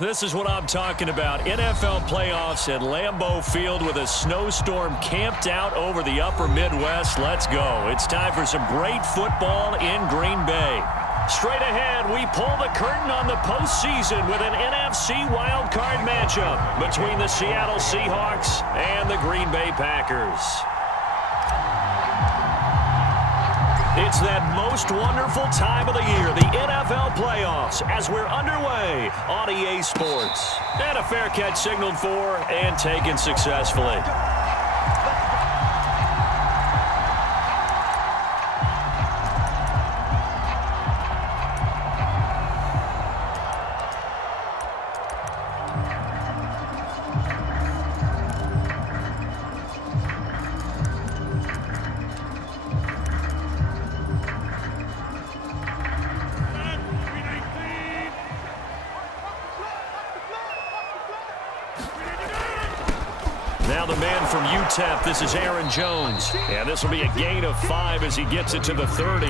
This is what I'm talking about. NFL playoffs at Lambeau Field with a snowstorm camped out over the upper Midwest. Let's go. It's time for some great football in Green Bay. Straight ahead, we pull the curtain on the postseason with an NFC wildcard matchup between the Seattle Seahawks and the Green Bay Packers. It's that most wonderful time of the year, the NFL playoffs, as we're underway on EA Sports. And a fair catch signaled for and taken successfully. Now the man from UTEP, this is Aaron Jones. And this will be a gain of 5 as he gets it to the 30.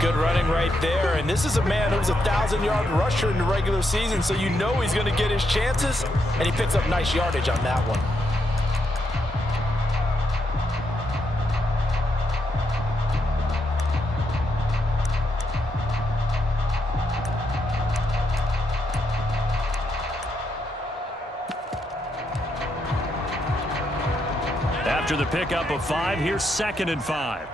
Good running right there. And this is a man who was a 1,000-yard rusher in the regular season, so you know he's going to get his chances. And he picks up nice yardage on that one. After the pickup of 5, here's 2nd and 5.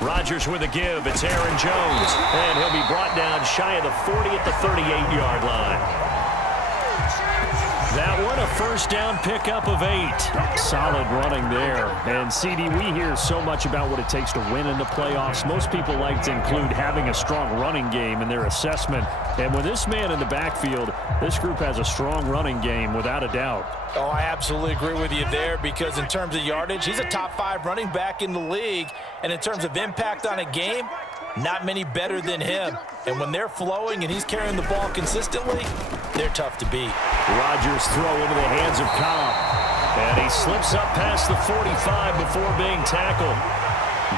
Rodgers with a give. It's Aaron Jones. And he'll be brought down shy of the 40 at the 38-yard line. That one, a first down pickup of 8. Solid running there. And, CD, we hear so much about what it takes to win in the playoffs. Most people like to include having a strong running game in their assessment. And with this man in the backfield, this group has a strong running game without a doubt. Oh, I absolutely agree with you there because in terms of yardage, he's a top 5 running back in the league. And in terms of impact on a game, not many better than him. And when they're flowing and he's carrying the ball consistently, they're tough to beat. Rodgers throw into the hands of Cobb. And he slips up past the 45 before being tackled.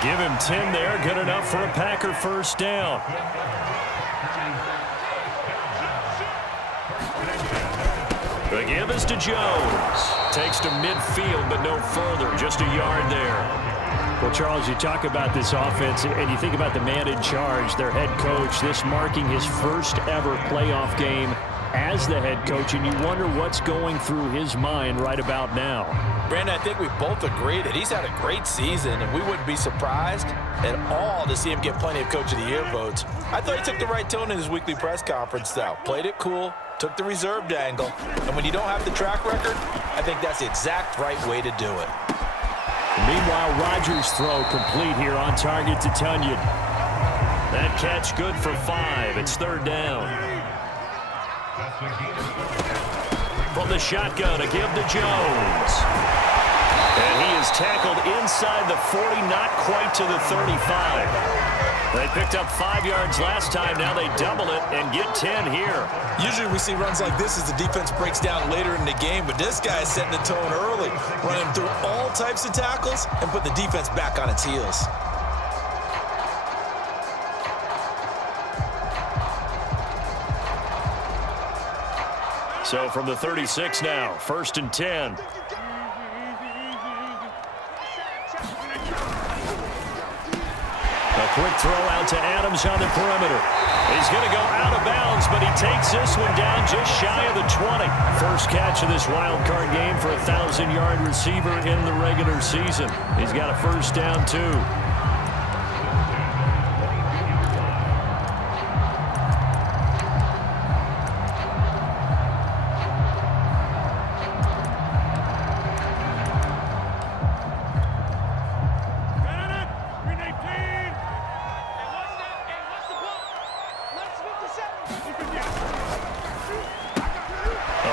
Give him 10 there, good enough for a Packer first down. The give is to Jones. Takes to midfield, but no further. Just a yard there. Well, Charles, you talk about this offense, and you think about the man in charge, their head coach, this marking his first ever playoff game as the head coach, and you wonder what's going through his mind right about now. Brandon, I think we both agree that he's had a great season, and we wouldn't be surprised at all to see him get plenty of Coach of the Year votes. I thought he took the right tone in his weekly press conference, though. Played it cool, took the reserved angle, and when you don't have the track record, I think that's the exact right way to do it. Meanwhile, Rodgers' throw complete here on target to Tunyon. That catch good for 5. It's 3rd down. From the shotgun, a give to Jones. And he is tackled inside the 40, not quite to the 35. They picked up 5 yards last time. Now they double it and get 10 here. Usually we see runs like this as the defense breaks down later in the game, but this guy is setting the tone early, running through all types of tackles and put the defense back on its heels. So from the 36 now, 1st and 10. A quick throw out to Adams on the perimeter. He's going to go out of bounds, but he takes this one down just shy of the 20. First catch of this wild card game for a 1,000-yard receiver in the regular season. He's got a first down, too.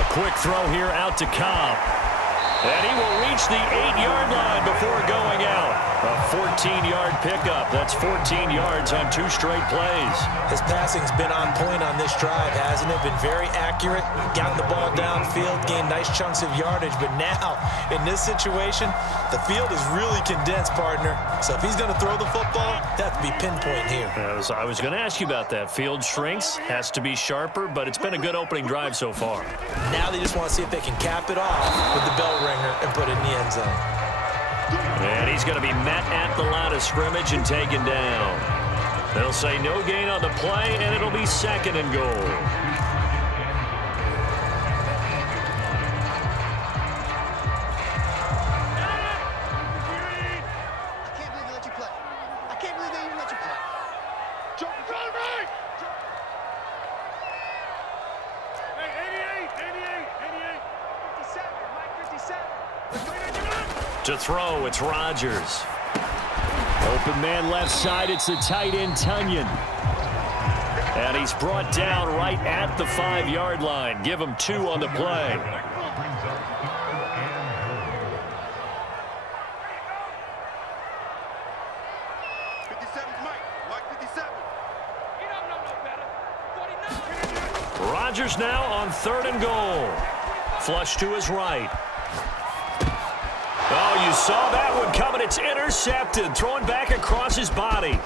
Quick throw here out to Cobb. And he will reach the 8-yard line before going out. A 14-yard pickup. That's 14 yards on 2 straight plays. His passing's been on point on this drive, hasn't it? Been very accurate, gotten the ball downfield, gained nice chunks of yardage. But now, in this situation, the field is really condensed, partner. So if he's going to throw the football, that has to be pinpoint here. I was going to ask you about that. Field shrinks, has to be sharper, but it's been a good opening drive so far. Now they just want to see if they can cap it off with the bell ringer and put it in the end zone. And he's going to be met at the line of scrimmage and taken down. They'll say no gain on the play, and it'll be 2nd and goal. To throw, it's Rodgers. Open man left side, it's the tight end, Tunyon. And he's brought down right at the 5-yard line. Give him 2 on the play. Rodgers now on 3rd and goal. Flush to his right. Oh, you saw that one coming. It's intercepted. Thrown back across his body.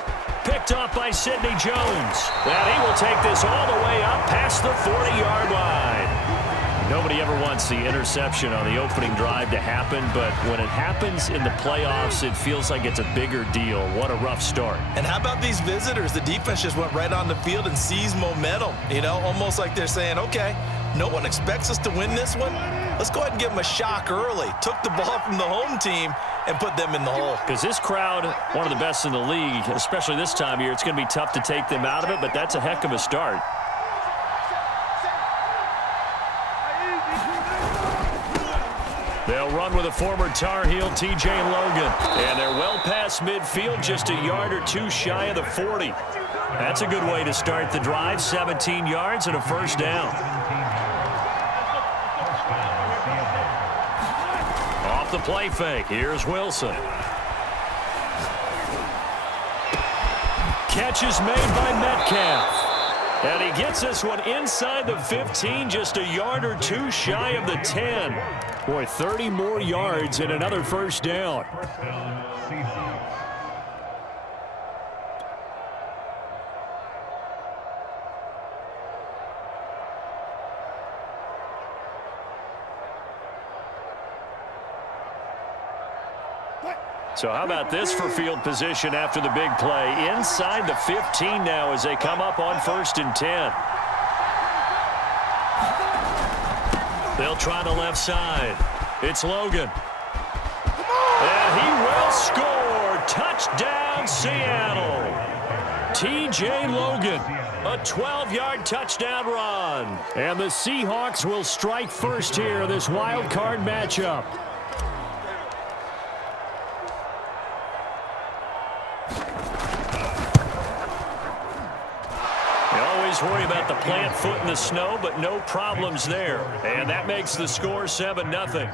Picked off by Sidney Jones. And he will take this all the way up past the 40-yard line. Nobody ever wants the interception on the opening drive to happen, but when it happens in the playoffs, it feels like it's a bigger deal. What a rough start. And how about these visitors? The defense just went right on the field and seized momentum. You know, almost like they're saying, okay, no one expects us to win this one. Let's go ahead and give them a shock early. Took the ball from the home team and put them in the hole. Because this crowd, one of the best in the league, especially this time of year, it's going to be tough to take them out of it, but that's a heck of a start. They'll run with a former Tar Heel, T.J. Logan. And they're well past midfield, just a yard or 2 shy of the 40. That's a good way to start the drive. 17 yards and a 1st down. Off the play fake. Here's Wilson. Catch is made by Metcalf. And he gets this one inside the 15, just a yard or 2 shy of the 10. Boy, 30 more yards and another 1st down. So how about this for field position after the big play? Inside the 15 now as they come up on 1st and 10. They'll try the left side. It's Logan. And he will score. Touchdown, Seattle. T.J. Logan, a 12-yard touchdown run. And the Seahawks will strike first here in this wild card matchup. Worry about the plant foot in the snow, but no problems there. And that makes the score 7-0.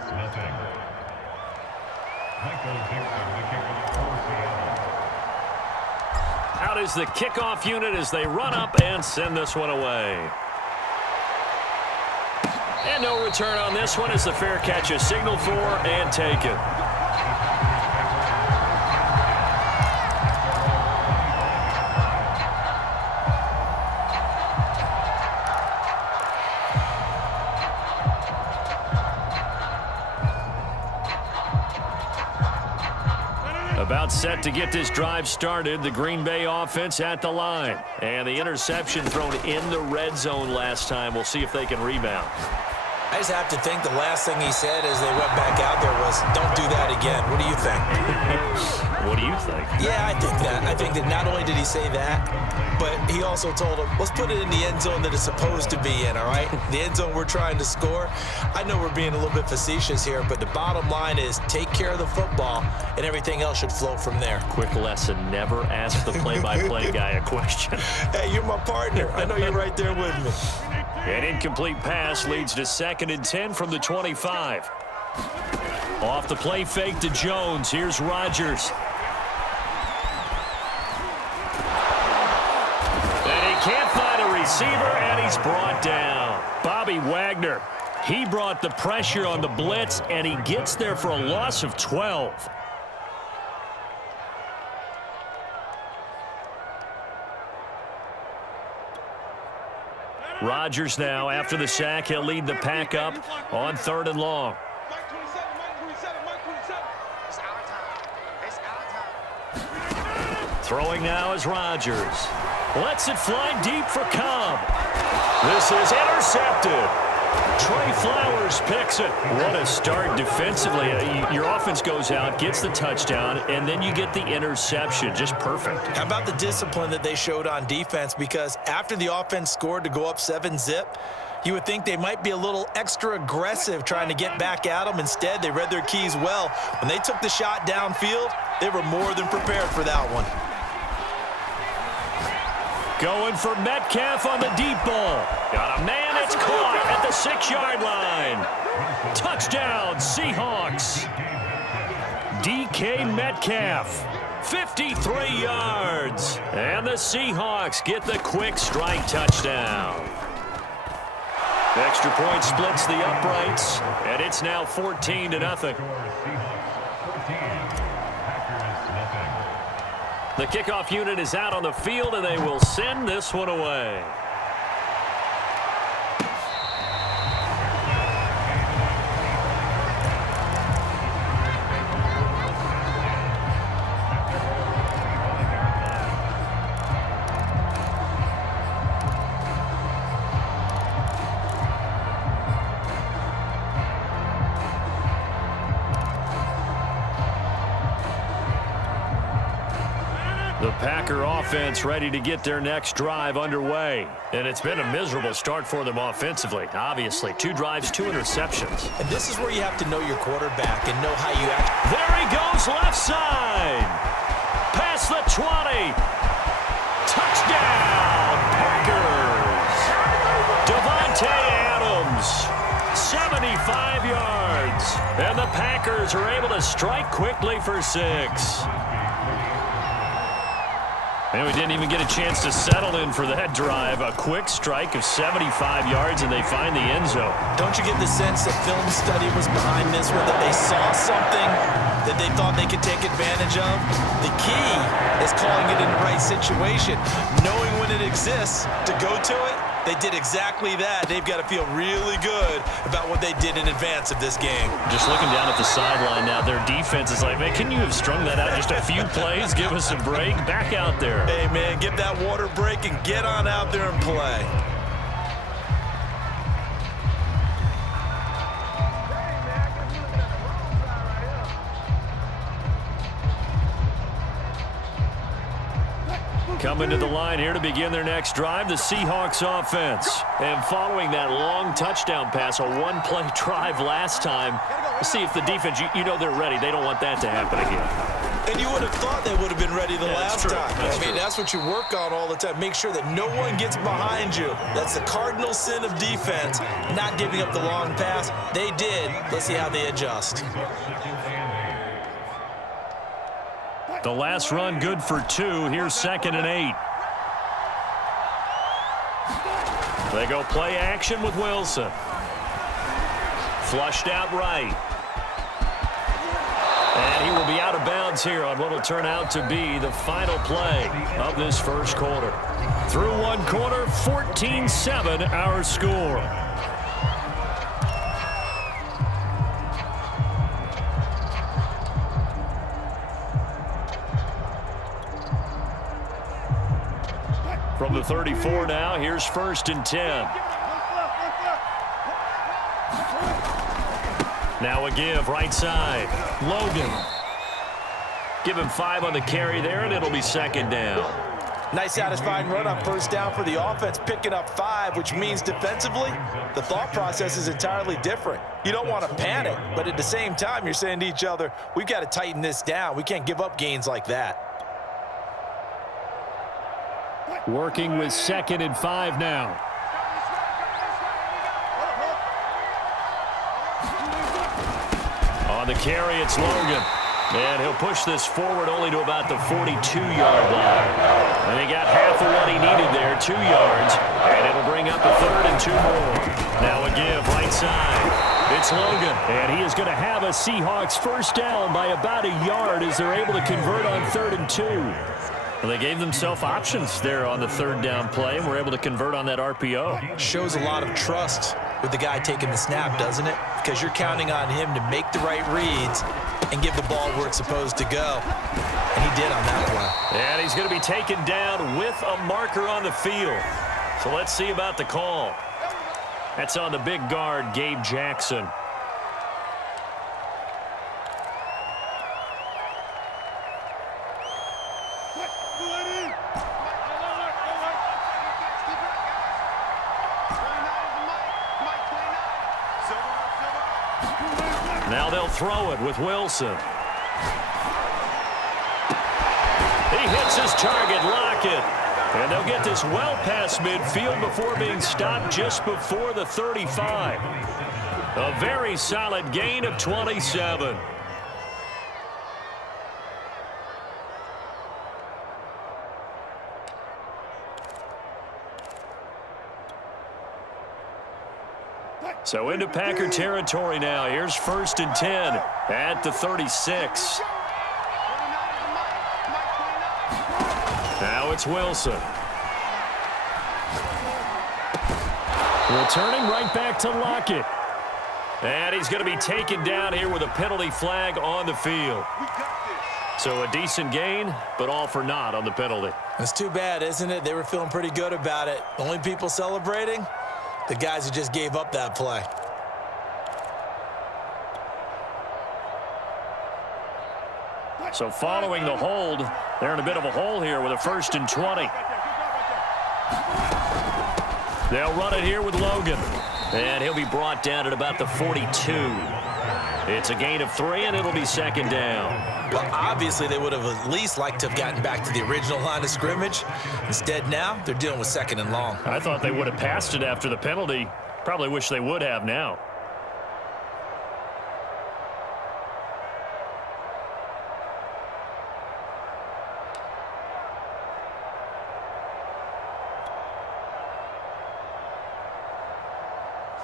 Out is the kickoff unit as they run up and send this one away. And no return on this one as the fair catch is signaled for and taken. About set to get this drive started. The Green Bay offense at the line. And the interception thrown in the red zone last time. We'll see if they can rebound. I just have to think the last thing he said as they went back out there was, don't do that again. What do you think? What do you think? Yeah, I think that. I think that not only did he say that, but he also told him, let's put it in the end zone that it's supposed to be in, all right? The end zone we're trying to score. I know we're being a little bit facetious here, but the bottom line is take care of the football, and everything else should flow from there. Quick lesson, never ask the play-by-play guy a question. Hey, you're my partner. I know you're right there with me. An incomplete pass leads to 2nd and 10 from the 25. Off the play fake to Jones. Here's Rodgers. And he can't find a receiver, and he's brought down. Bobby Wagner, he brought the pressure on the blitz, and he gets there for a loss of 12. Rodgers now, after the sack, he'll lead the pack up on 3rd and long. Throwing now is Rodgers. Lets it fly deep for Cobb. This is intercepted. Trey Flowers picks it. What a start defensively. Your offense goes out, gets the touchdown, and then you get the interception. Just perfect. How about the discipline that they showed on defense? Because after the offense scored to go up 7-zip, you would think they might be a little extra aggressive trying to get back at them. Instead, they read their keys well. When they took the shot downfield, they were more than prepared for that one. Going for Metcalf on the deep ball. Got a man, it's caught at the 6-yard line. Touchdown, Seahawks. DK Metcalf, 53 yards. And the Seahawks get the quick strike touchdown. Extra point splits the uprights, and it's now 14-0. The kickoff unit is out on the field, and they will send this one away. The Packer offense ready to get their next drive underway. And it's been a miserable start for them offensively. Obviously, 2 drives, 2 interceptions. And this is where you have to know your quarterback and know how you act. There he goes, left side. Past the 20. Touchdown, Packers. Devontae Adams, 75 yards. And the Packers are able to strike quickly for 6. And we didn't even get a chance to settle in for that drive. A quick strike of 75 yards, and they find the end zone. Don't you get the sense that film study was behind this one, that they saw something that they thought they could take advantage of? The key is calling it in the right situation, knowing when it exists to go to it. They did exactly that. They've got to feel really good about what they did in advance of this game. Just looking down at the sideline now, their defense is like, man, can you have strung that out just a few plays? Give us a break. Back out there. Hey, man, get that water break and get on out there and play. Coming to the line here to begin their next drive, the Seahawks offense. And following that long touchdown pass, a 1-play drive last time, let's see if the defense, you know they're ready. They don't want that to happen again. And you would have thought they would have been ready the last time. I mean, that's what you work on all the time. Make sure that no one gets behind you. That's the cardinal sin of defense, not giving up the long pass. They did. Let's see how they adjust. The last run good for 2. Here's 2nd and 8. They go play action with Wilson. Flushed out right. And he will be out of bounds here on what will turn out to be the final play of this first quarter. Through one quarter, 14-7 our score. From the 34 now, here's 1st and 10. Now a give, right side. Logan. Give him 5 on the carry there, and it'll be 2nd down. Nice satisfying run on 1st down for the offense, picking up 5, which means defensively, the thought process is entirely different. You don't want to panic, but at the same time, you're saying to each other, we've got to tighten this down. We can't give up gains like that. Working with 2nd and 5 now. On the carry, it's Logan. And he'll push this forward only to about the 42-yard line. And he got half of what he needed there, 2 yards. And it'll bring up a 3rd and 2 more. Now a give, right side. It's Logan. And he is going to have a Seahawks first down by about a yard as they're able to convert on 3rd and 2. Well, they gave themselves options there on the 3rd down play and were able to convert on that RPO. Shows a lot of trust with the guy taking the snap, doesn't it? Because you're counting on him to make the right reads and give the ball where it's supposed to go. And he did on that play. And he's going to be taken down with a marker on the field. So let's see about the call. That's on the big guard, Gabe Jackson. Now they'll throw it with Wilson. He hits his target, Lockett. And they'll get this well past midfield before being stopped just before the 35. A very solid gain of 27. So into Packer territory now. Here's 1st and 10 at the 36. Now it's Wilson. Returning right back to Lockett. And he's going to be taken down here with a penalty flag on the field. So a decent gain, but all for naught on the penalty. It's too bad, isn't it? They were feeling pretty good about it. The only people celebrating? The guys who just gave up that play. So following the hold, they're in a bit of a hole here with a 1st and 20. They'll run it here with Logan. And he'll be brought down at about the 42. It's a gain of 3, and it'll be 2nd down. Well, obviously, they would have at least liked to have gotten back to the original line of scrimmage. Instead, now, they're dealing with 2nd and long. I thought they would have passed it after the penalty. Probably wish they would have now.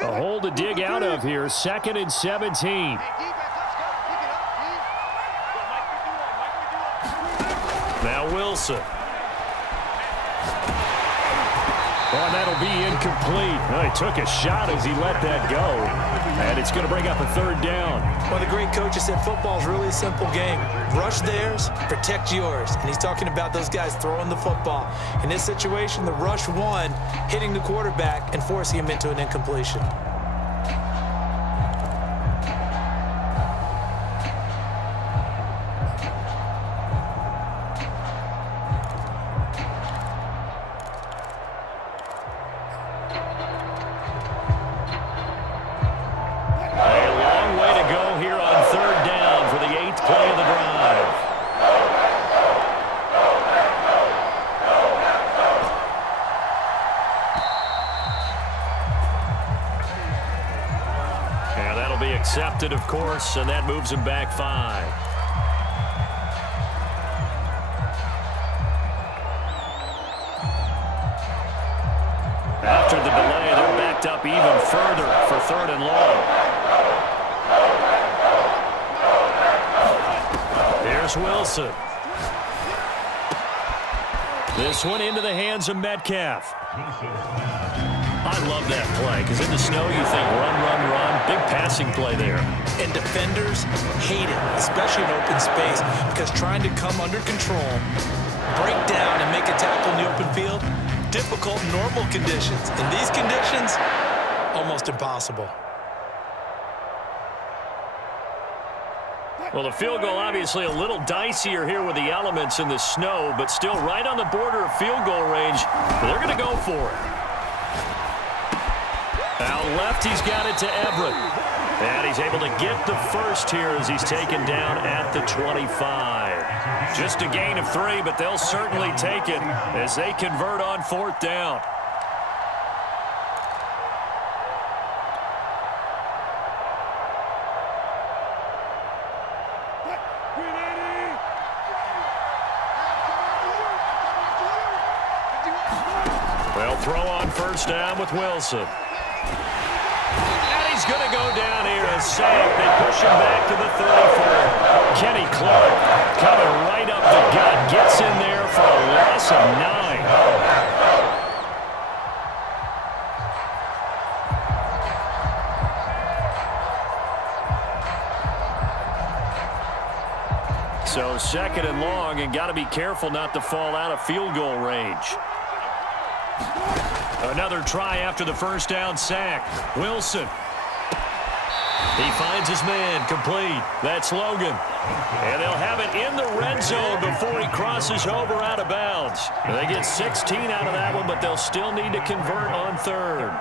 A hole to dig out of here, 2nd and 17. Now Wilson. Oh, and that'll be incomplete. Well, he took a shot as he let that go. And it's going to bring up a 3rd down. One of the great coaches said football's really a simple game. Rush theirs, protect yours. And he's talking about those guys throwing the football. In this situation, the rush won, hitting the quarterback and forcing him into an incompletion. Accepted, of course, and that moves him back 5. After the delay, they're backed up even further for 3rd and long. Here's Wilson. This one into the hands of Metcalf. I love that play, because in the snow you think run, run, run. Big passing play there. And defenders hate it, especially in open space, because trying to come under control, break down, and make a tackle in the open field, difficult in normal conditions. In these conditions, almost impossible. Well, the field goal obviously a little dicier here with the elements in the snow, but still right on the border of field goal range. They're going to go for it. Out left, he's got it to Everett. And he's able to get the first here as he's taken down at the 25. Just a gain of 3, but they'll certainly take it as they convert on 4th down. throw on first down with Wilson. And he's going to go down here. A sack. They push him back to the 34. Kenny Clark coming right up the gut. Gets in there for a loss of 9. So second and long, and got to be careful not to fall out of field goal range. Another try after the first down sack. Wilson. He finds his man, complete. That's Logan. And they'll have it in the red zone before he crosses over out of bounds. They get 16 out of that one, but they'll still need to convert on third.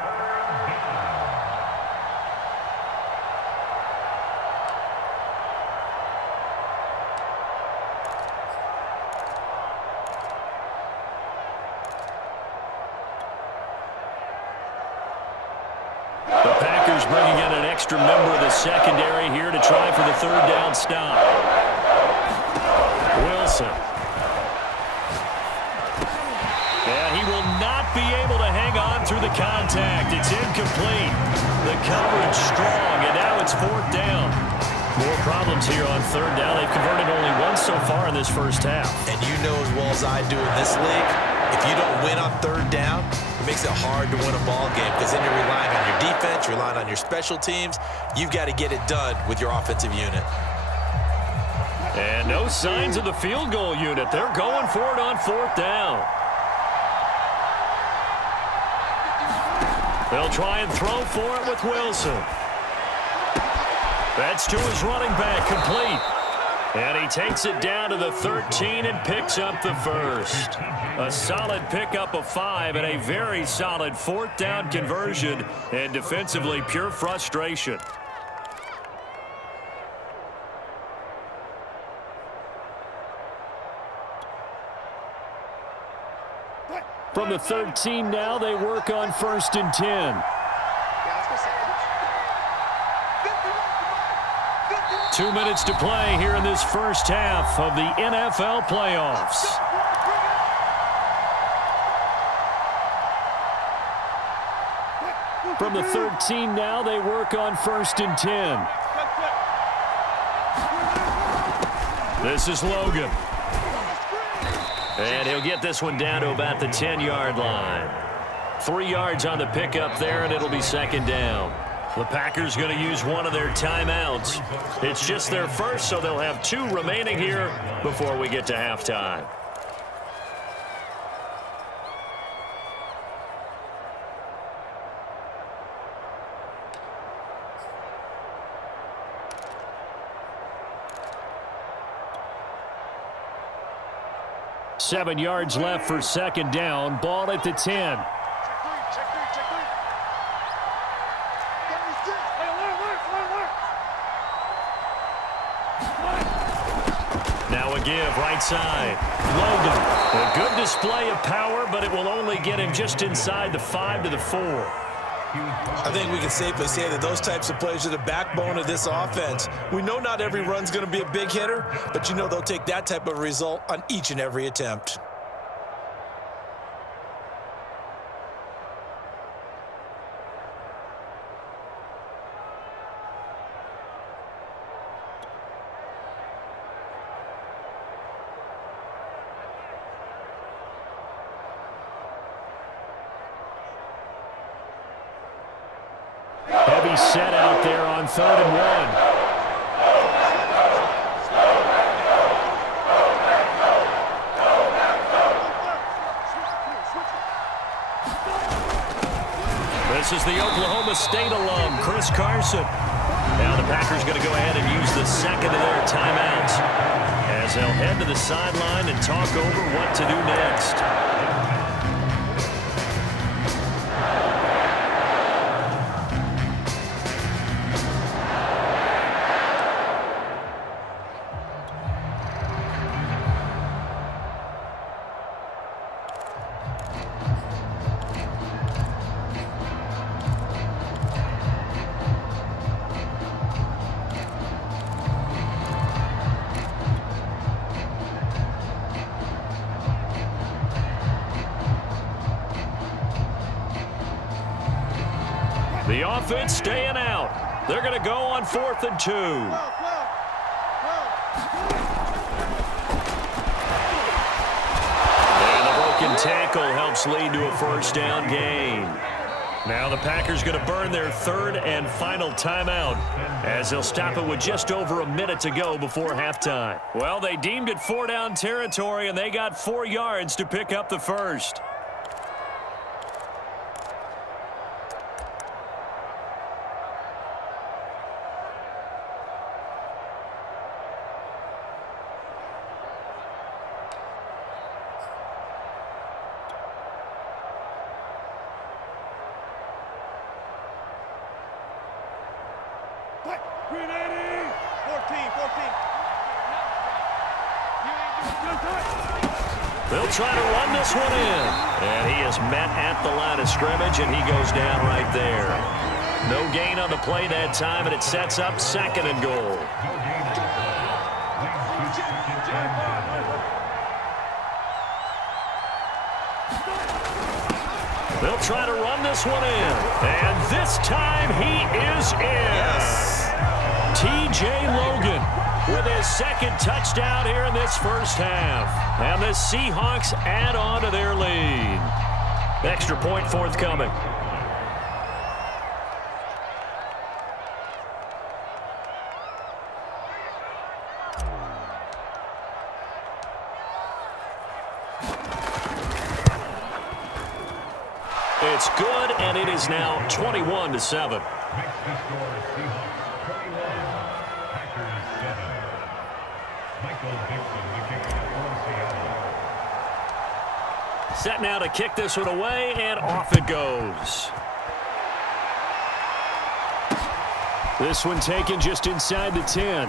Bringing in an extra member of the secondary here to try for the third down stop. Wilson. And he will not be able to hang on through the contact. It's incomplete. The coverage strong, and now it's fourth down. More problems here on third down. They've converted only once so far in this first half. And you know as well as I do in this league, if you don't win on third down, it makes it hard to win a ball game because then you're relying on your defense, you're relying on your special teams. You've got to get it done with your offensive unit. And no signs of the field goal unit. They're going for it on fourth down. They'll try and throw for it with Wilson. That's to his running back, complete. And he takes it down to the 13 and picks up the first. A solid pickup of 5 and a very solid fourth down conversion, and defensively pure frustration. From the 13 now, they work on first and 10. 2 minutes to play here in this first half of the NFL playoffs. From the 13 now, they work on first and 10. This is Logan. And he'll get this one down to about the 10-yard line. 3 yards on the pickup there, and it'll be second down. The Packers going to use one of their timeouts. It's just their first, so they'll have 2 remaining here before we get to halftime. Seven yards left for second down. Ball at the 10. Now a give, right side. Logan, a good display of power, but it will only get him just inside the 5 to the 4. I think we can safely say that those types of plays are the backbone of this offense. We know not every run's going to be a big hitter, but you know they'll take that type of result on each and every attempt. Heavy set out there on 3rd and 1. This is the Oklahoma State alum, Chris Carson. Now the Packers going to go ahead and use the second of their timeouts as they'll head to the sideline and talk over what to do next. offense staying out. They're going to go on 4th and 2. And the broken tackle helps lead to a first down gain. Now the Packers going to burn their 3rd and final timeout as they'll stop it with just over a minute to go before halftime. Well, they deemed it 4-down territory, and they got 4 yards to pick up the first. They'll try to run this one in. And he is met at the line of scrimmage, and he goes down right there. No gain on the play that time, and it sets up 2nd and goal. They'll try to run this one in. And this time he is in. Yes. T.J. Logan with his 2nd touchdown here in this first half. And the Seahawks add on to their lead. Extra point forthcoming. It's good, and it is now 21-7. Set now to kick this one away, and off it goes. This one taken just inside the 10.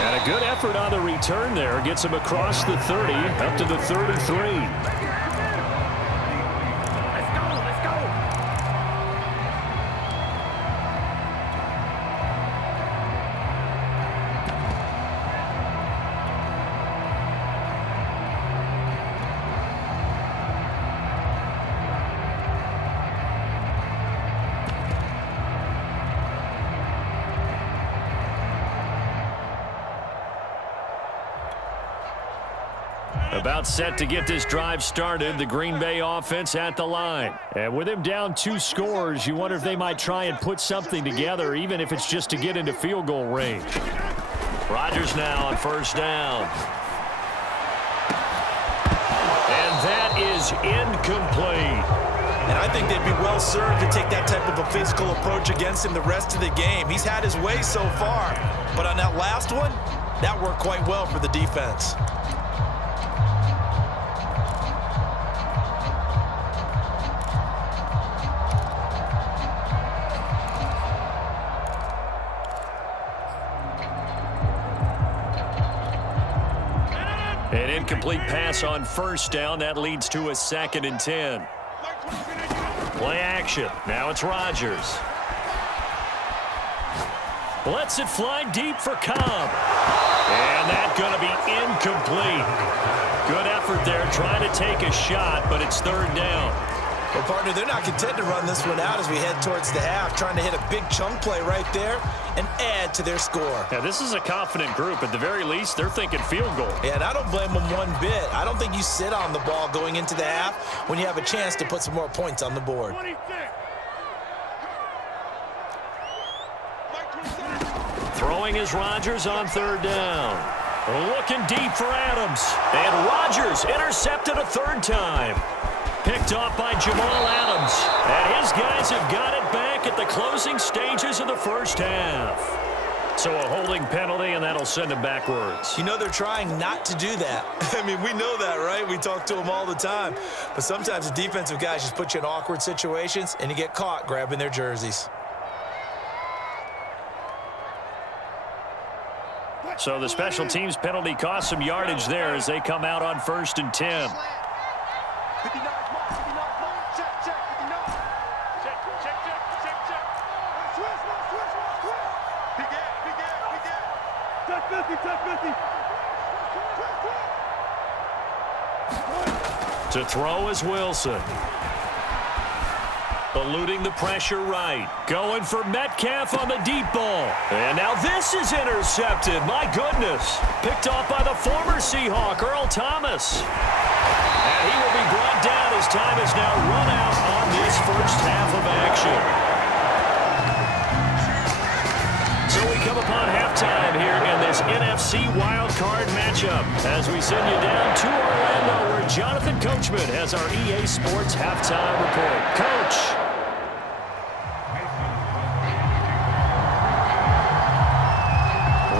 And a good effort on the return there. Gets him across the 30, up to the 33. About set to get this drive started, the Green Bay offense at the line. And with him down 2 scores, you wonder if they might try and put something together, even if it's just to get into field goal range. Rodgers now on 1st down. And that is incomplete. And I think they'd be well served to take that type of a physical approach against him the rest of the game. He's had his way so far. But on that last one, that worked quite well for the defense. An incomplete pass on 1st down. That leads to a 2nd and 10. Play action. Now it's Rodgers. Lets it fly deep for Cobb. And that's going to be incomplete. Good effort there trying to take a shot, but it's 3rd down. Well, partner, they're not content to run this one out as we head towards the half, trying to hit a big chunk play right there and add to their score. Yeah, this is a confident group. At the very least, they're thinking field goal. Yeah, and I don't blame them one bit. I don't think you sit on the ball going into the half when you have a chance to put some more points on the board. Throwing is Rodgers on 3rd down. Looking deep for Adams. And Rodgers intercepted a 3rd time. Picked off by Jamal Adams. And his guys have got it back at the closing stages of the first half. So a holding penalty, and that'll send him backwards. You know they're trying not to do that. I mean, we know that, right? We talk to them all the time. But sometimes the defensive guys just put you in awkward situations, and you get caught grabbing their jerseys. So the special teams penalty cost some yardage there as they come out on 1st and 10. To throw is Wilson. Eluding the pressure right. Going for Metcalf on the deep ball. And now this is intercepted. My goodness. Picked off by the former Seahawk, Earl Thomas. And he will be brought down as time is now run out on this first half of action. So we come upon halftime here in this NFC wildcard matchup as we send you down to Orlando where Jonathan Coachman has our EA Sports halftime report. Coach.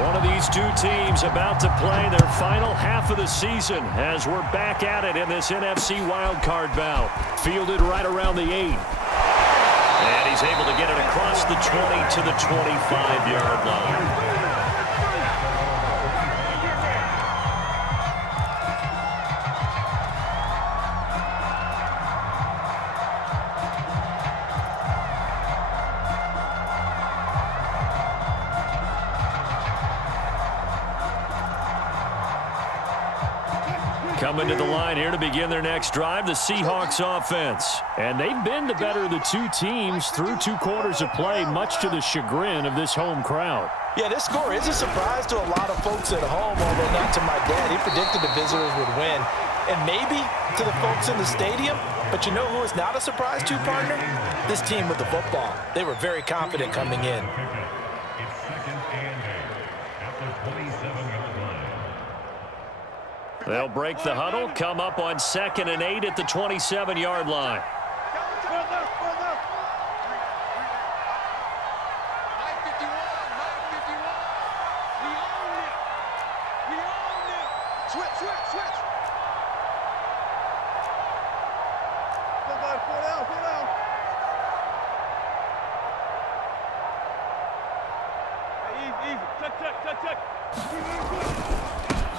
One of these two teams about to play their final half of the season as we're back at it in this NFC wildcard bout. Fielded right around the 8. And he's able to get it across the 20 to the 25-yard line. Coming to the line here to begin their next drive, the Seahawks offense. And they've been the better of the two teams through 2 quarters of play, much to the chagrin of this home crowd. Yeah, this score is a surprise to a lot of folks at home, although not to my dad. He predicted the visitors would win. And maybe to the folks in the stadium. But you know who is not a surprise to, partner? This team with the football. They were very confident coming in. They'll break the huddle, come up on 2nd and 8 at the 27-yard line.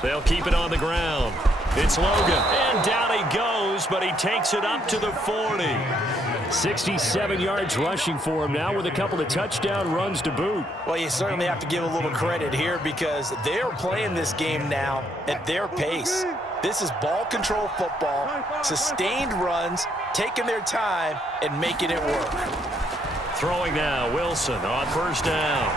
They'll keep it on the ground. It's Logan. And down he goes, but he takes it up to the 40. 67 yards rushing for him now with a couple of touchdown runs to boot. Well, you certainly have to give a little credit here because they're playing this game now at their pace. This is ball control football, sustained runs, taking their time, and making it work. Throwing now, Wilson on first down.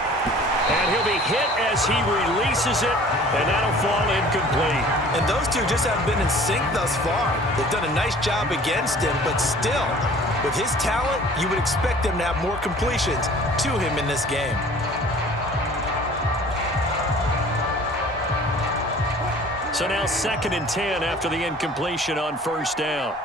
And he'll be hit as he releases it, and that'll fall incomplete. And those two just haven't been in sync thus far. They've done a nice job against him, but still, with his talent, you would expect them to have more completions to him in this game. So now 2nd and 10 after the incompletion on first down.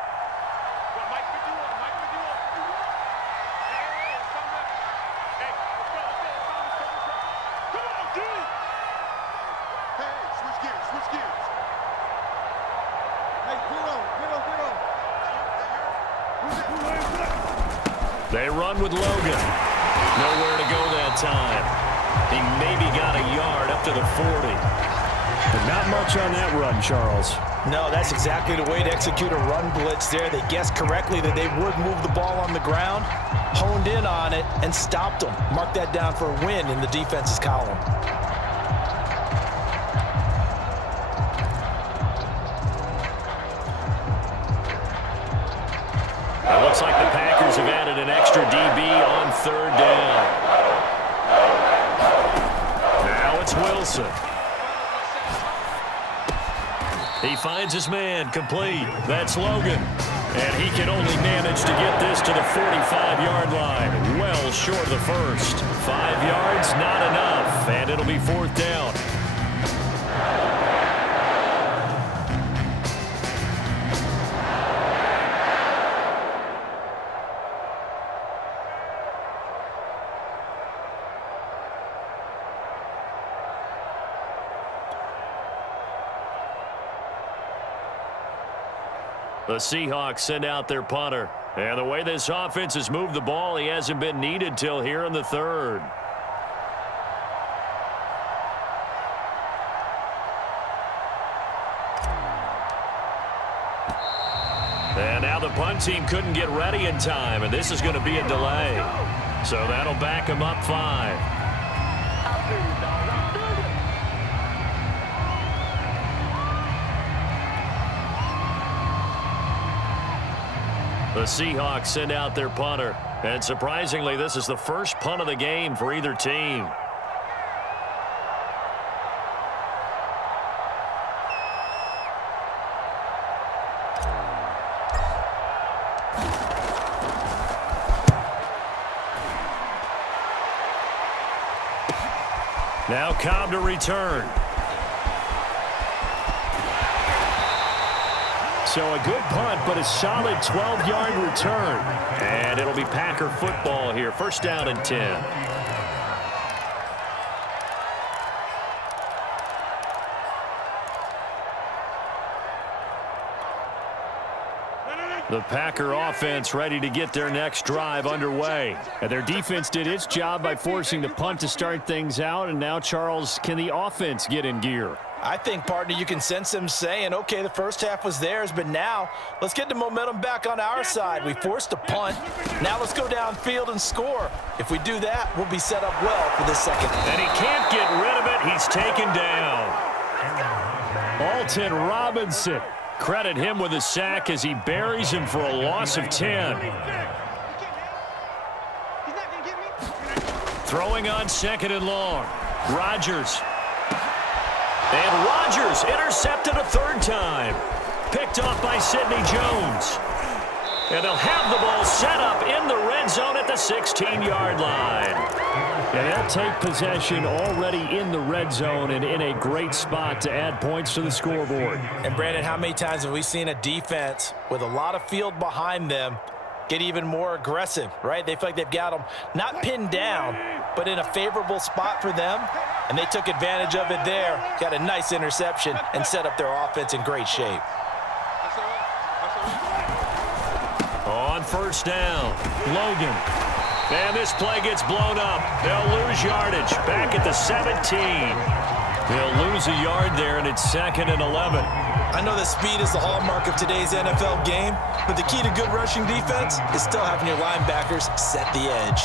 They run with Logan. Nowhere to go that time. He maybe got a yard up to the 40. But not much on that run, Charles. No, that's exactly the way to execute a run blitz there. They guessed correctly that they would move the ball on the ground, honed in on it, and stopped them. Mark that down for a win in the defense's column. It looks like the Packers have added an extra DB on 3rd down. Now it's Wilson. He finds his man, complete. That's Logan. And he can only manage to get this to the 45-yard line. Well short of the first. 5 yards, not enough. And it'll be 4th down. The Seahawks send out their punter. And the way this offense has moved the ball, he hasn't been needed till here in the 3rd. And now the punt team couldn't get ready in time, and this is going to be a delay. So that'll back them up 5. The Seahawks send out their punter. And surprisingly, this is the first punt of the game for either team. Now Cobb to return. So a good punt, but a solid 12-yard return. And it'll be Packer football here. First down and 10. The Packer offense ready to get their next drive underway. And their defense did its job by forcing the punt to start things out. And now, Charles, can the offense get in gear? I think, partner, you can sense them saying, okay, the first half was theirs, but now let's get the momentum back on our side. We forced a punt. Now let's go downfield and score. If we do that, we'll be set up well for this second half. And he can't get rid of it. He's taken down. Alton Robinson. Credit him with a sack as he buries him for a loss of 10. Throwing on second and long. Rodgers. And Rodgers intercepted a third time. Picked off by Sidney Jones. And they'll have the ball set up in the red zone at the 16-yard line. And they'll take possession already in the red zone and in a great spot to add points to the scoreboard. And, Brandon, how many times have we seen a defense with a lot of field behind them get even more aggressive, right? They feel like they've got them not pinned down, but in a favorable spot for them, and they took advantage of it there, got a nice interception, and set up their offense in great shape. On first down, Logan. And this play gets blown up. They'll lose yardage back at the 17. They'll lose a yard there, and it's second and 11. I know that speed is the hallmark of today's NFL game, but the key to good rushing defense is still having your linebackers set the edge.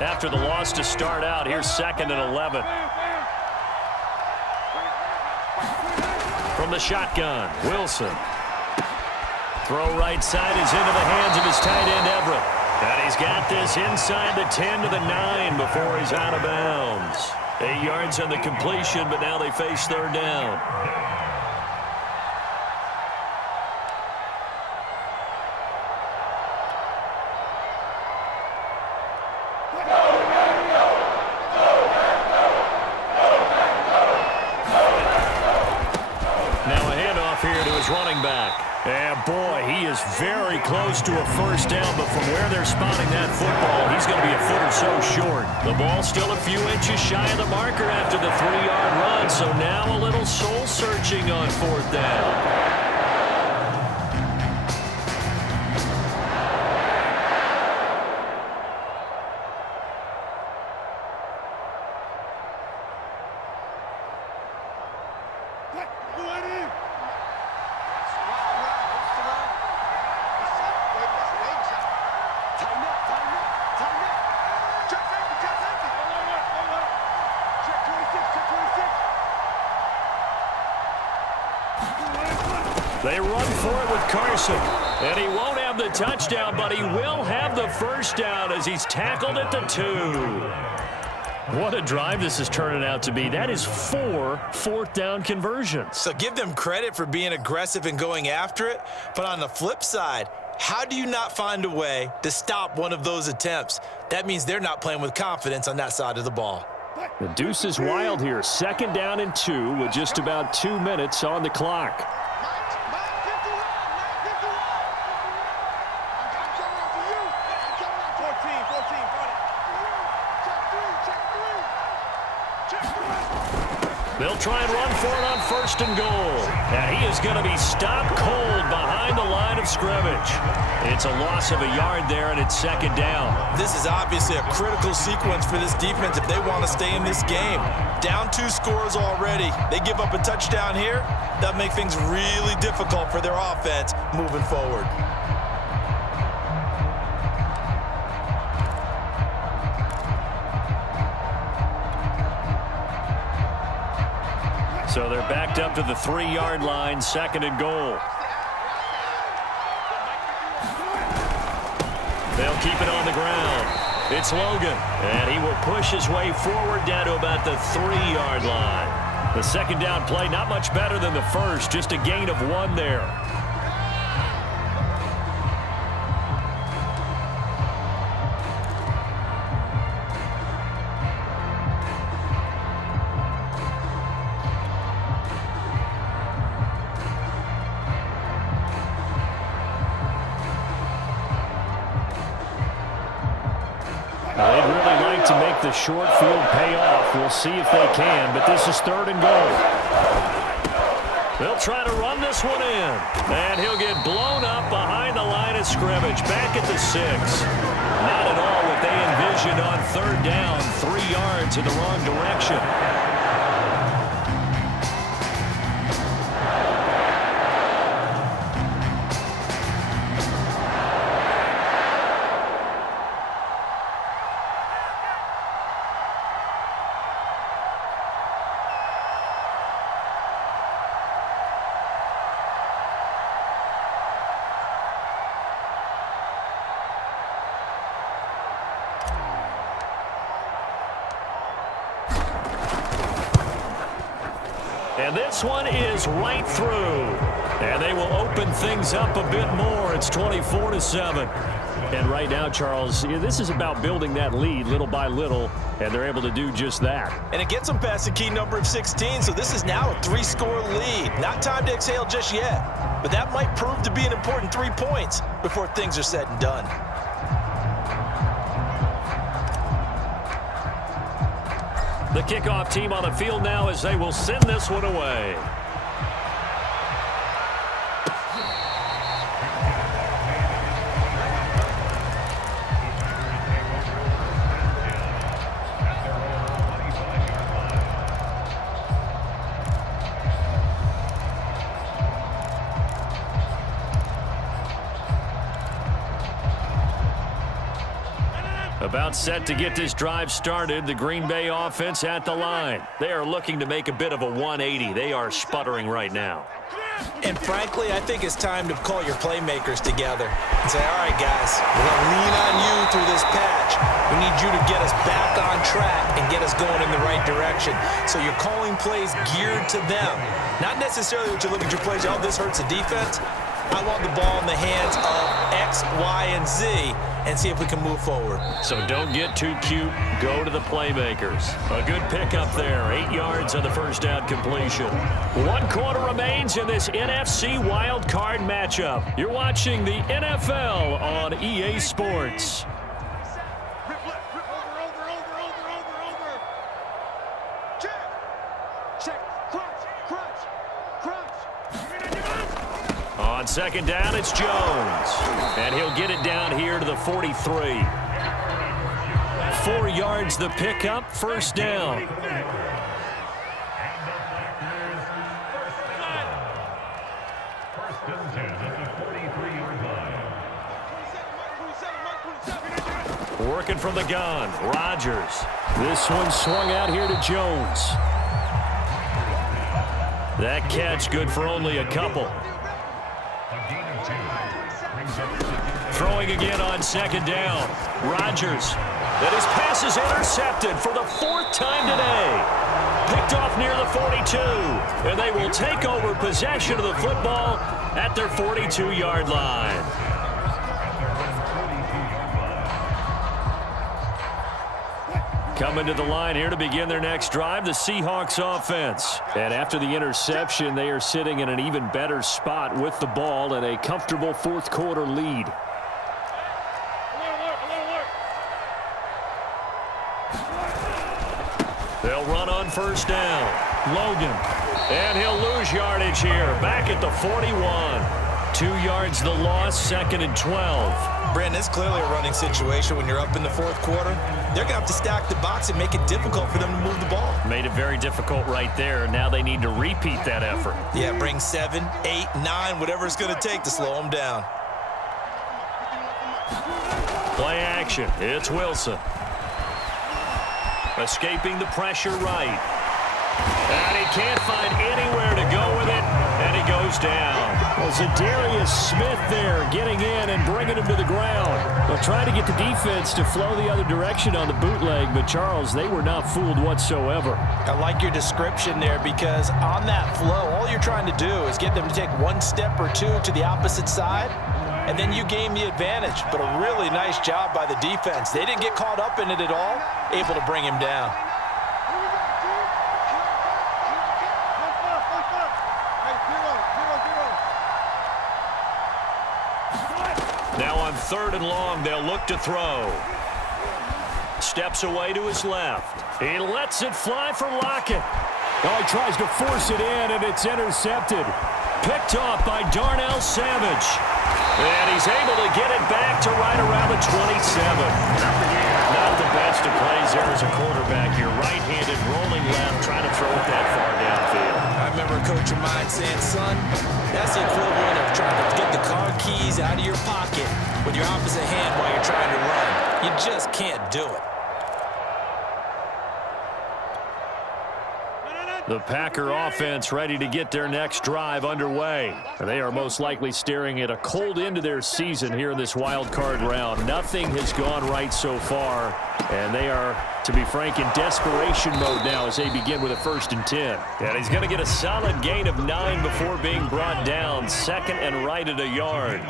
After the loss to start out, here's second and 11. From the shotgun, Wilson. Throw right side is into the hands of his tight end, Everett. And he's got this inside the 10 to the 9 before he's out of bounds. 8 yards on the completion, but now they face third down. Running back. And boy, he is very close to a first down, but from where they're spotting that football, he's going to be a foot or so short. The ball still a few inches shy of the marker after the 3-yard run, so now a little soul searching on fourth down. They run for it with Carson, and he won't have the touchdown, but he will have the first down as he's tackled at the 2. What a drive this is turning out to be. That is 4 fourth down conversions. So give them credit for being aggressive and going after it, but on the flip side, how do you not find a way to stop one of those attempts? That means they're not playing with confidence on that side of the ball. The deuce is wild here. Second down and 2 with just about 2 minutes on the clock. They'll try and run for it on first and goal. And he is going to be stopped cold behind the line of scrimmage. It's a loss of a yard there, and it's second down. This is obviously a critical sequence for this defense if they want to stay in this game. Down 2 scores already. They give up a touchdown here. That'll make things really difficult for their offense moving forward. So they're backed up to the 3-yard line, 2nd and goal. They'll keep it on the ground. It's Logan, and he will push his way forward down to about the 3-yard line. The second down play, not much better than the first, just a gain of 1 there. They'd really like to make the short field pay off. We'll see if they can, but this is 3rd and goal. They'll try to run this one in, and he'll get blown up behind the line of scrimmage, back at the 6. Not at all what they envisioned on 3rd down, 3 yards in the wrong direction. And this one is right through. And they will open things up a bit more. It's 24-7. And right now, Charles, this is about building that lead little by little, and they're able to do just that. And it gets them past the key number of 16, so this is now a 3-score lead. Not time to exhale just yet, but that might prove to be an important 3 points before things are said and done. The kickoff team on the field now as they will send this one away. About set to get this drive started. The Green Bay offense at the line. They are looking to make a bit of a 180. They are sputtering right now. And frankly, I think it's time to call your playmakers together and say, all right, guys, we're going to lean on you through this patch. We need you to get us back on track and get us going in the right direction. So you're calling plays geared to them. Not necessarily what you look at your plays, oh, this hurts the defense. I want the ball in the hands of X, Y, and Z and see if we can move forward. So don't get too cute. Go to the playmakers. A good pickup there. 8 yards on the first down completion. 1 quarter remains in this NFC wildcard matchup. You're watching the NFL on EA Sports. On second down, it's Jones. And he'll get it down here to the 43. 4 yards the pickup, first down. Working from the gun, Rodgers. This one swung out here to Jones. That catch good for only a couple. Throwing again on second down. Rodgers. And his pass is intercepted for the 4th time today. Picked off near the 42. And they will take over possession of the football at their 42-yard line. Coming to the line here to begin their next drive, the Seahawks offense. And after the interception, they are sitting in an even better spot with the ball and a comfortable 4th quarter lead. They'll run on first down. Logan. And he'll lose yardage here. Back at the 41. 2 yards the loss, 2nd and 12. Brandon, it's clearly a running situation when you're up in the 4th quarter. They're going to have to stack the box and make it difficult for them to move the ball. Made it very difficult right there. Now they need to repeat that effort. Yeah, bring 7, 8, 9, whatever it's going to take to slow them down. Play action. It's Wilson. Escaping the pressure right. And he can't find anywhere to go with it, and he goes down. Well, Zadarius Smith there getting in and bringing him to the ground. Well, trying to get the defense to flow the other direction on the bootleg, but Charles, they were not fooled whatsoever. I like your description there because on that flow, all you're trying to do is get them to take one step or two to the opposite side, and then you gain the advantage. But a really nice job by the defense. They didn't get caught up in it at all, able to bring him down. Now on 3rd and long, they'll look to throw. Steps away to his left. He lets it fly for Lockett. Oh, he tries to force it in, and it's intercepted. Picked off by Darnell Savage. And he's able to get it back to right around the 27. Not the best of plays there as a quarterback. You're right-handed, rolling left, trying to throw it that far downfield. I remember a coach of mine saying, son, that's the equivalent of trying to get the car keys out of your pocket with your opposite hand while you're trying to run. You just can't do it. The Packer offense ready to get their next drive underway. They are most likely staring at a cold end to their season here in this wild card round. Nothing has gone right so far, and they are, to be frank, in desperation mode now as they begin with a 1st and 10. And he's going to get a solid gain of 9 before being brought down. 2nd and right at a yard.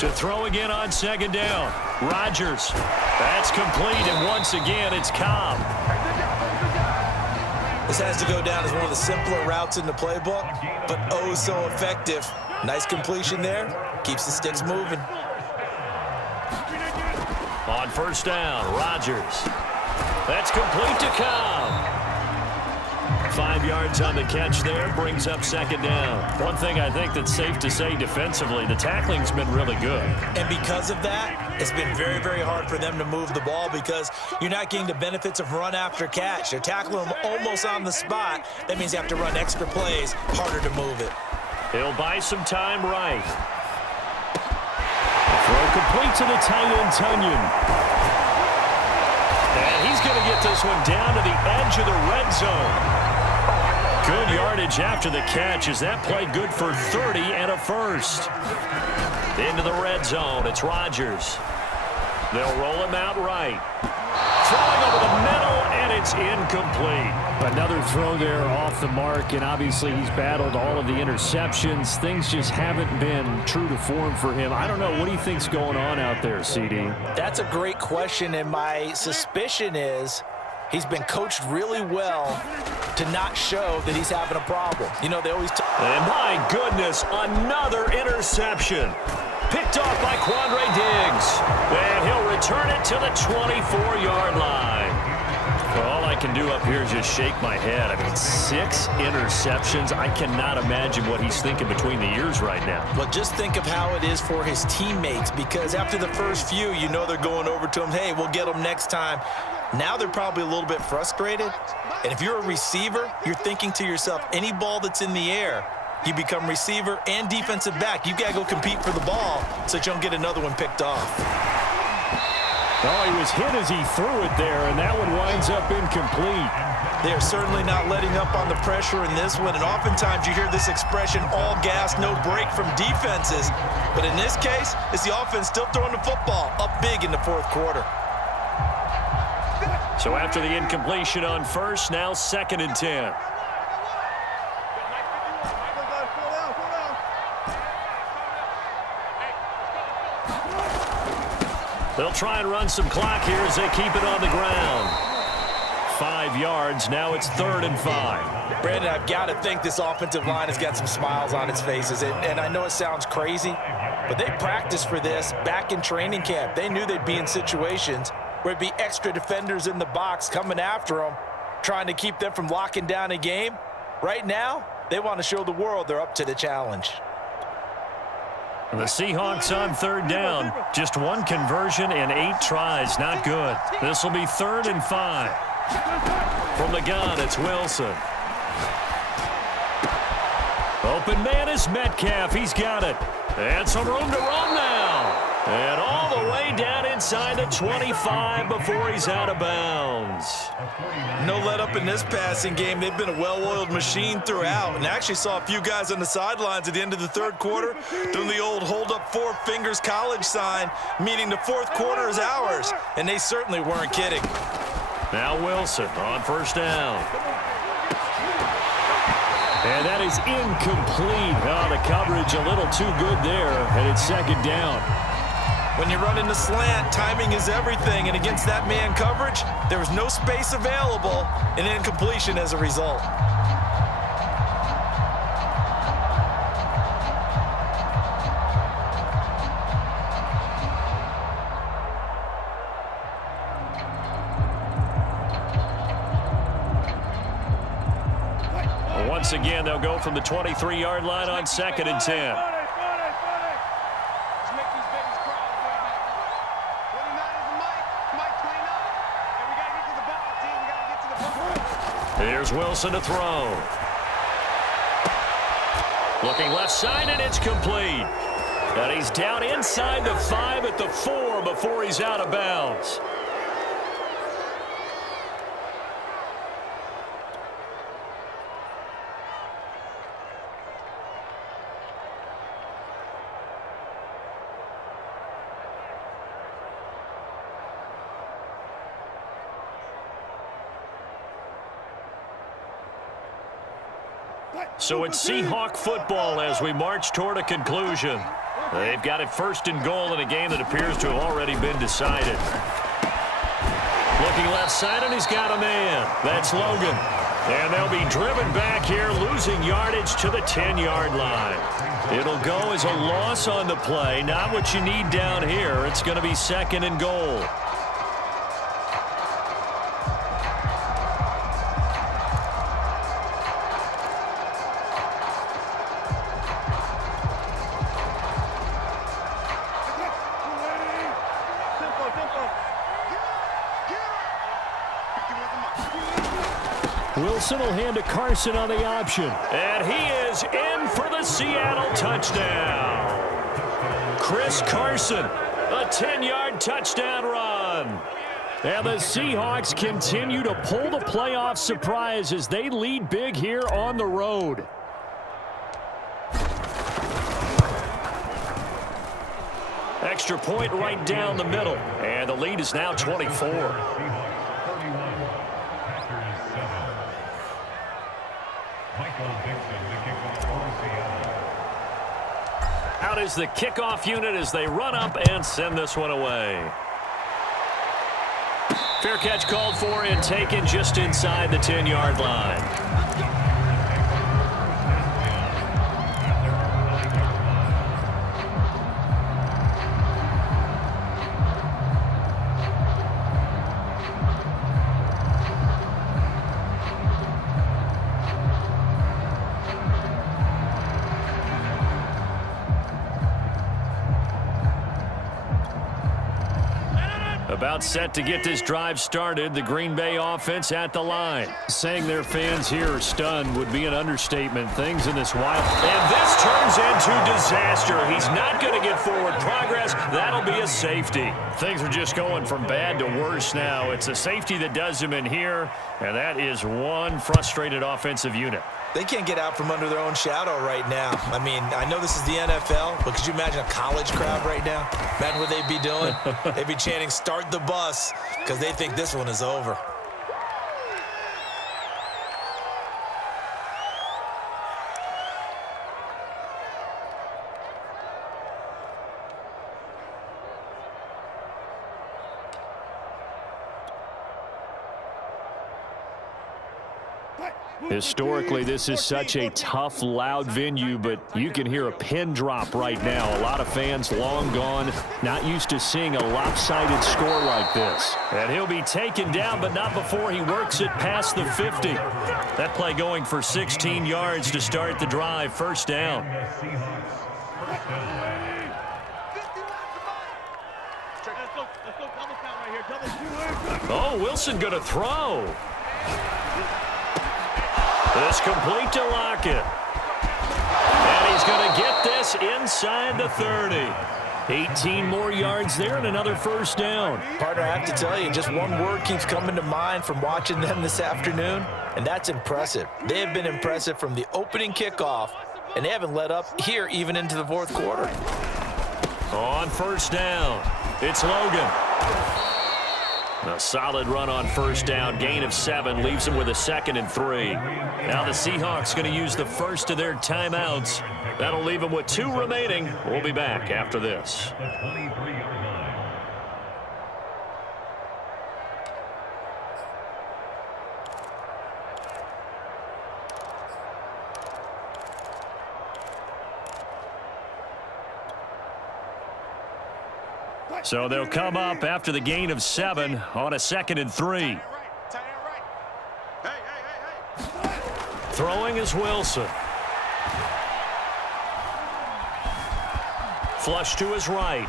To throw again on 2nd down. Rodgers. That's complete, and once again, it's Cobb. This has to go down as one of the simpler routes in the playbook, but oh so effective. Nice completion there. Keeps the sticks moving. On 1st down, Rodgers. That's complete to Cobb. 5 yards on the catch there, brings up 2nd down. One thing I think that's safe to say defensively, the tackling's been really good. And because of that, it's been very, very hard for them to move the ball because you're not getting the benefits of run after catch. They're tackling them almost on the spot. That means you have to run extra plays, harder to move it. He'll buy some time right. Throw complete to the tight end, Tunyon. And he's going to get this one down to the edge of the red zone. Good yardage after the catch. Is that play good for 30 and a 1st? Into the red zone. It's Rodgers. They'll roll him out right. Throwing over the middle, and it's incomplete. Another throw there off the mark, and obviously he's battled all of the interceptions. Things just haven't been true to form for him. I don't know. What do you think's going on out there, CD? That's a great question, and my suspicion is he's been coached really well to not show that he's having a problem. You know, they always... And my goodness, another interception. Picked off by Quandre Diggs. And he'll return it to the 24-yard line. Well, all I can do up here is just shake my head. I mean, 6 interceptions. I cannot imagine what he's thinking between the ears right now. Well, just think of how it is for his teammates because after the first few, you know they're going over to him, hey, we'll get them next time. Now they're probably a little bit frustrated. And if you're a receiver, you're thinking to yourself, any ball that's in the air, you become receiver and defensive back. You've got to go compete for the ball so that you don't get another one picked off. Oh, he was hit as he threw it there, and that one winds up incomplete. They are certainly not letting up on the pressure in this one, and oftentimes you hear this expression, all gas, no break from defenses. But in this case, it's the offense still throwing the football up big in the 4th quarter. So after the incompletion on 1st, now 2nd and 10. They'll try and run some clock here as they keep it on the ground. 5 yards. Now it's 3rd and 5. Brandon, I've got to think this offensive line has got some smiles on its faces. And I know it sounds crazy, but they practiced for this back in training camp. They knew they'd be in situations where it'd be extra defenders in the box coming after them, trying to keep them from locking down a game. Right now, they want to show the world they're up to the challenge. The Seahawks on 3rd down. Just 1 conversion and 8 tries. Not good. This will be 3rd and 5. From the gun, it's Wilson. Open man is Metcalf. He's got it. And some room to run now. And all the way down inside the 25 before he's out of bounds. No let up in this passing game. They've been a well-oiled machine throughout. And I actually saw a few guys on the sidelines at the end of the third quarter doing the old hold up four fingers college sign, meaning the fourth quarter is ours. And they certainly weren't kidding. Now Wilson on first down. And that is incomplete. Oh, the coverage a little too good there, and it's second down. When you run in the slant, timing is everything, and against that man coverage, there was no space available, and incompletion as a result. Once again, they'll go from the 23-yard line on 2nd and 10. Here's Wilson to throw. Looking left side, and it's complete. And he's down inside the 5 at the 4 before he's out of bounds. So it's Seahawk football as we march toward a conclusion. They've got it 1st and goal in a game that appears to have already been decided. Looking left side, and he's got a man. That's Logan. And they'll be driven back here, losing yardage to the 10-yard line. It'll go as a loss on the play. Not what you need down here. It's going to be 2nd and goal. Wilson will hand to Carson on the option. And he is in for the Seattle touchdown. Chris Carson, a 10-yard touchdown run. And the Seahawks continue to pull the playoff surprise as they lead big here on the road. Extra point right down the middle. And the lead is now 24. Out is the kickoff unit as they run up and send this one away. Fair catch called for and taken just inside the 10-yard line. About set to get this drive started. The Green Bay offense at the line. Saying their fans here are stunned would be an understatement. Things in this wild. And this turns into disaster. He's not going to get forward progress. That'll be a safety. Things are just going from bad to worse now. It's a safety that does him in here, and that is one frustrated offensive unit. They can't get out from under their own shadow right now. I mean, I know this is the NFL, but could you imagine a college crowd right now? Imagine what they'd be doing. They'd be chanting, "Start the bus," because they think this one is over. Historically, this is such a tough, loud venue, but you can hear a pin drop right now. A lot of fans long gone, not used to seeing a lopsided score like this. And he'll be taken down, but not before he works it past the 50. That play going for 16 yards to start the drive. First down. Oh, Wilson going to throw. This complete to Lockett. And he's going to get this inside the 30. 18 more yards there and another first down. Partner, I have to tell you, just one word keeps coming to mind from watching them this afternoon, and that's impressive. They have been impressive from the opening kickoff, and they haven't let up here even into the fourth quarter. On first down, it's Logan. A solid run on first down, gain of 7, leaves them with a 2nd and 3. Now the Seahawks going to use the first of their timeouts. That'll leave them with 2 remaining. We'll be back after this. So they'll come up after the gain of 7 on a 2nd and 3. Throwing is Wilson. Flush to his right.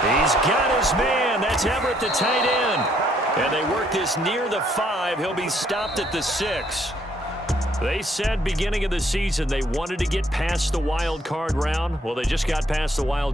He's got his man. That's Everett, the tight end. And they work this near the 5. He'll be stopped at the 6. They said beginning of the season they wanted to get past the wild card round. Well, they just got past the wild